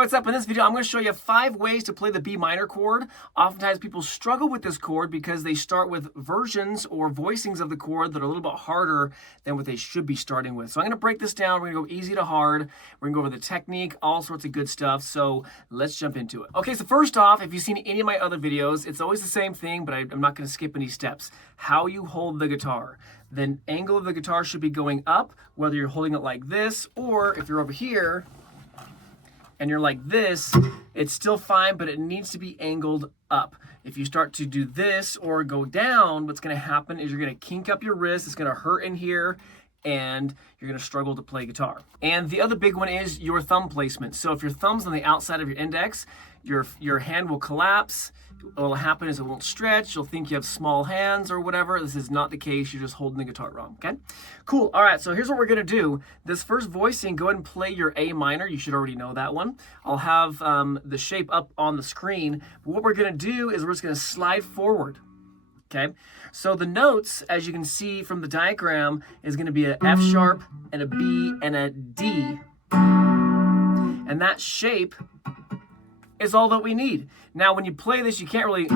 what's up? In this video, I'm going to show you 5 ways to play the B minor chord. Oftentimes people struggle with this chord because they start with versions or voicings of the chord that are a little bit harder than what they should be starting with. So I'm going to break this down. We're going to go easy to hard. We're going to go over the technique, all sorts of good stuff. So let's jump into it. Okay, so first off, if you've seen any of my other videos, it's always the same thing, but I'm not going to skip any steps. How you hold the guitar. The angle of the guitar should be going up, whether you're holding it like this, or if you're over here, and you're like this, it's still fine, but it needs to be angled up. If you start to do this or go down, what's gonna happen is you're gonna kink up your wrist, it's gonna hurt in here, and you're gonna struggle to play guitar. And the other big one is your thumb placement. So if your thumb's on the outside of your index, your hand will collapse. What will happen is it won't stretch. You'll think you have small hands or whatever. This is not the case. You're just holding the guitar wrong, okay? Cool. All right, so here's what we're going to do. This first voicing, go ahead and play your A minor. You should already know that one. I'll have the shape up on the screen. But what we're going to do is we're just going to slide forward, okay? So the notes, as you can see from the diagram, is going to be an F sharp and a B and a D. And that shape is all that we need. Now, when you play this, you can't really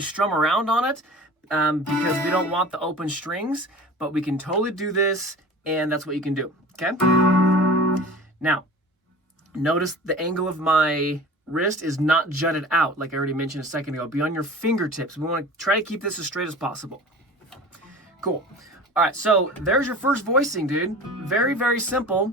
strum around on it because we don't want the open strings, but we can totally do this, and that's what you can do, okay? Now, notice the angle of my wrist is not jutted out, like I already mentioned a second ago. Be on your fingertips. We want to try to keep this as straight as possible. Cool. All right, so there's your first voicing, dude. Very, very simple.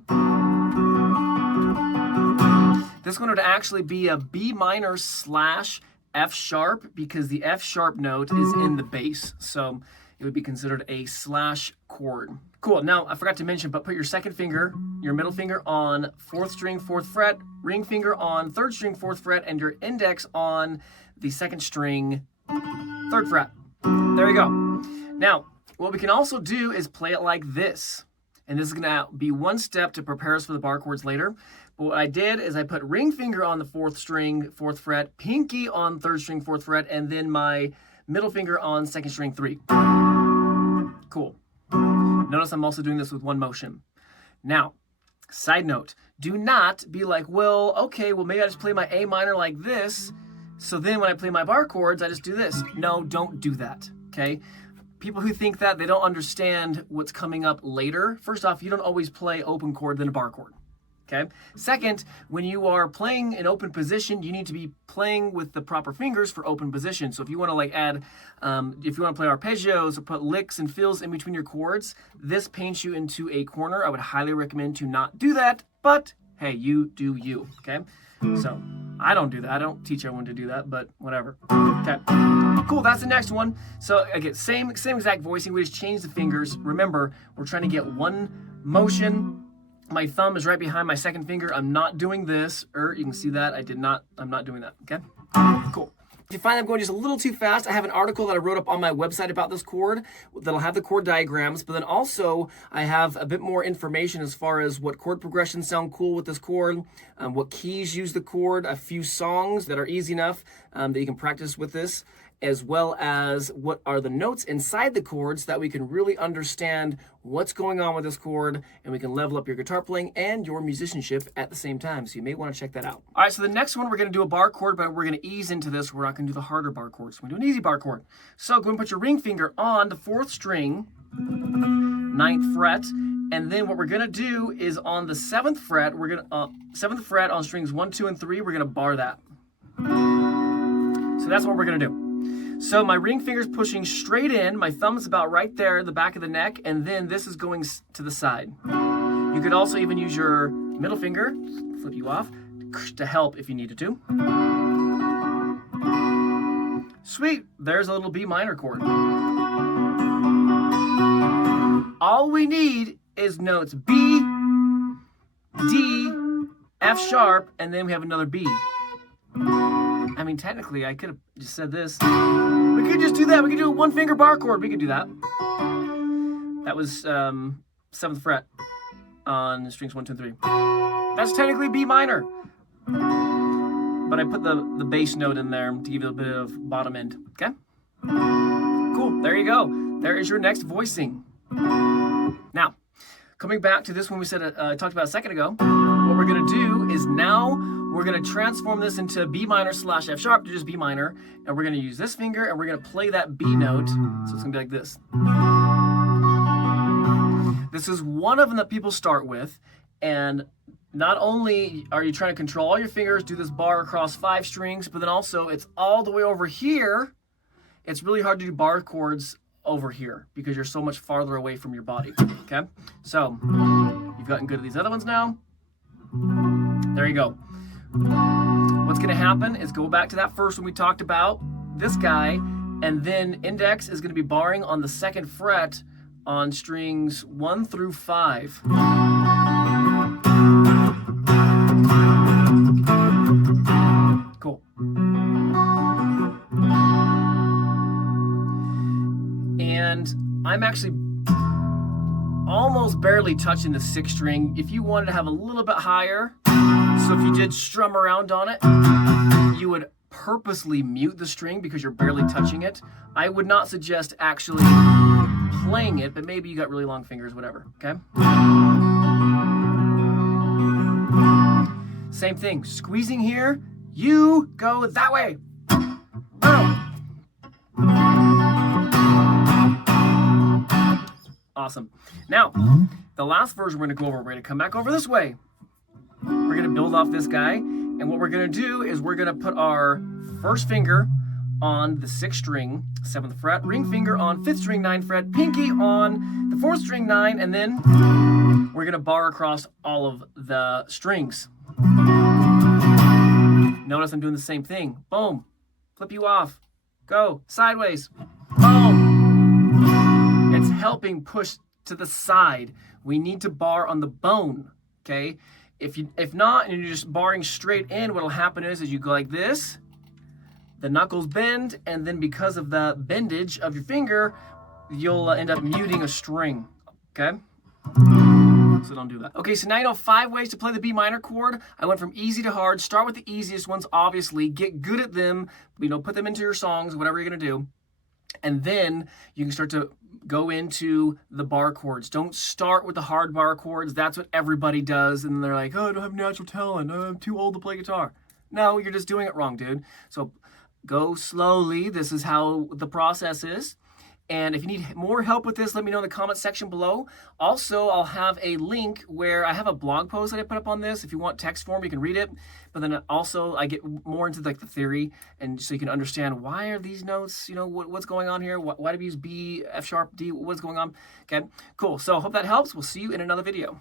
This one would actually be a B minor slash F sharp because the F sharp note is in the bass. So it would be considered a slash chord. Cool. Now, I forgot to mention, but put your second finger, your middle finger on 4th string, 4th fret, ring finger on 3rd string, 4th fret, and your index on the 2nd string, 3rd fret. There you go. Now, what we can also do is play it like this. And this is going to be one step to prepare us for the bar chords later. But what I did is I put ring finger on the 4th string, 4th fret, pinky on 3rd string, 4th fret, and then my middle finger on 2nd string, 3. Cool. Notice I'm also doing this with one motion. Now, side note, do not be like, well, okay, well, maybe I just play my A minor like this, so then when I play my bar chords, I just do this. No, don't do that, okay? People who think that, they don't understand what's coming up later. First off, you don't always play open chord then a bar chord. Okay. Second, when you are playing in open position, you need to be playing with the proper fingers for open position. So if you want to like add, if you want to play arpeggios or put licks and fills in between your chords, this paints you into a corner. I would highly recommend to not do that, but hey, you do you, okay? So I don't do that. I don't teach everyone to do that, but whatever. Okay. Cool, that's the next one. So again, same exact voicing. We just change the fingers. Remember, we're trying to get one motion. My thumb is right behind my second finger. I'm not doing this. You can see that. I'm not doing that, okay? Cool. If you find I'm going just a little too fast, I have an article that I wrote up on my website about this chord that'll have the chord diagrams, but then also I have a bit more information as far as what chord progressions sound cool with this chord, what keys use the chord, a few songs that are easy enough that you can practice with this, as well as what are the notes inside the chords so that we can really understand what's going on with this chord, and we can level up your guitar playing and your musicianship at the same time. So you may want to check that out. All right, so the next one, we're going to do a bar chord, but we're going to ease into this. We're not going to do the harder bar chords. We're going to do an easy bar chord. So go and put your ring finger on the 4th string, 9th fret, and then what we're going to do is on the 7th fret, we're going to 7th fret on strings 1, 2, and 3, we're going to bar that. So that's what we're going to do. So my ring finger's pushing straight in, my thumb's about right there at the back of the neck, and then this is going to the side. You could also even use your middle finger, flip you off, to help if you needed to. Sweet, there's a little B minor chord. All we need is notes B, D, F sharp, and then we have another B. I mean, technically, I could have just said this. We could just do that. We could do a 1-finger bar chord. We could do that. That was 7th fret on strings 1, 2, and 3. That's technically B minor. But I put the bass note in there to give you a bit of bottom end. Okay? Cool. There you go. There is your next voicing. Now, coming back to this one we said I talked about a second ago, what we're going to do is now we're going to transform this into B minor slash F sharp to just B minor, and we're going to use this finger and we're going to play that B note. So it's going to be like this. This is one of them that people start with, and not only are you trying to control all your fingers, do this bar across 5 strings, but then also it's all the way over here. It's really hard to do bar chords over here because you're so much farther away from your body, okay? So you've gotten good at these other ones now. There you go. What's gonna happen is go back to that first one we talked about, this guy, and then index is gonna be barring on the 2nd fret on strings 1 through 5. Cool. And I'm actually almost barely touching the 6th string. If you wanted to have a little bit higher, so if you did strum around on it, you would purposely mute the string because you're barely touching it. I would not suggest actually playing it, but maybe you got really long fingers, whatever, okay? Same thing, squeezing here, you go that way. Boom. Awesome. Now, the last version we're gonna go over, we're gonna come back over this way. We're gonna build off this guy, and what we're gonna do is we're gonna put our first finger on the 6th string, 7th fret, ring finger on 5th string, 9th fret, pinky on the 4th string, 9, and then we're gonna bar across all of the strings. Notice I'm doing the same thing. Boom, flip you off, go, sideways, boom. It's helping push to the side. We need to bar on the bone, okay? If not, and you're just barring straight in, what'll happen is you go like this, the knuckles bend, and then because of the bendage of your finger, you'll end up muting a string, okay? So don't do that. Okay, so now you know 5 ways to play the B minor chord. I went from easy to hard. Start with the easiest ones, obviously. Get good at them, put them into your songs, whatever you're gonna do. And then you can start to go into the bar chords. Don't start with the hard bar chords. That's what everybody does. And they're like, oh, I don't have natural talent. I'm too old to play guitar. No, you're just doing it wrong, dude. So go slowly. This is how the process is. And if you need more help with this, let me know in the comment section below. Also, I'll have a link where I have a blog post that I put up on this. If you want text form, you can read it. But then also I get more into like the theory, and so you can understand why are these notes, what's going on here? Why do we use B, F sharp, D, what's going on? Okay, cool. So hope that helps. We'll see you in another video.